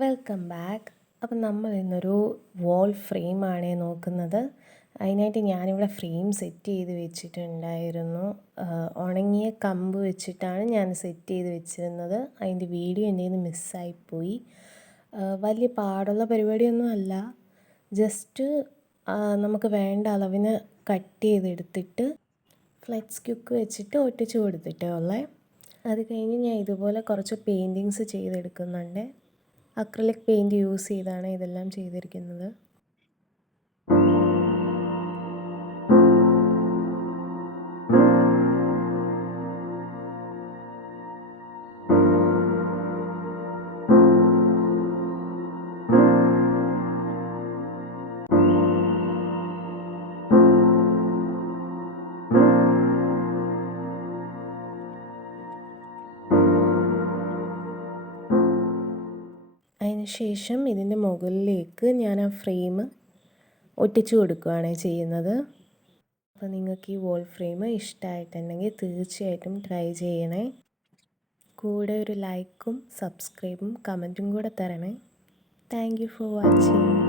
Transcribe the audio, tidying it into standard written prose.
Welcome back. അപ്പം നമ്മൾ ഇന്നൊരു വാൾ ഫ്രെയിമാണ് നോക്കുന്നത്. അതിനായിട്ട് ഞാനിവിടെ ഫ്രെയിം സെറ്റ് ചെയ്ത് വെച്ചിട്ടുണ്ടായിരുന്നു. ഉണങ്ങിയ കമ്പ് വെച്ചിട്ടാണ് ഞാൻ സെറ്റ് ചെയ്ത് വെച്ചിരുന്നത്. അതിൻ്റെ വീഡിയോ എൻ്റെ കയ്യിൽ നിന്ന് മിസ്സായിപ്പോയി. വലിയ പാടുള്ള പരിപാടിയൊന്നും അല്ല. ജസ്റ്റ് നമുക്ക് വേണ്ട അളവിന് കട്ട് ചെയ്തെടുത്തിട്ട് ഫ്ലെക്സ് ക്യുക്ക് വെച്ചിട്ട് ഒട്ടിച്ച് കൊടുത്തിട്ടേ ഉള്ളേ. അത് കഴിഞ്ഞ് ഞാൻ ഇതുപോലെ കുറച്ച് പെയിൻറ്റിങ്സ് ചെയ്തെടുക്കുന്നുണ്ട്. അക്രിലിക് പെയിൻറ്റ് യൂസ് ചെയ്താണ് ഇതെല്ലാം ചെയ്തിരിക്കുന്നത്. അതിനുശേഷം ഇതിൻ്റെ മുകളിലേക്ക് ഞാൻ ആ ഫ്രെയിം ഒട്ടിച്ചു കൊടുക്കുകയാണ് ചെയ്യുന്നത്. അപ്പോൾ നിങ്ങൾക്ക് ഈ വാൾ ഫ്രെയിം ഇഷ്ടമായിട്ടുണ്ടെങ്കിൽ തീർച്ചയായിട്ടും ട്രൈ ചെയ്യണേ. കൂടെ ഒരു ലൈക്കും സബ്സ്ക്രൈബും കമൻറ്റും കൂടെ തരണേ. Thank you for watching.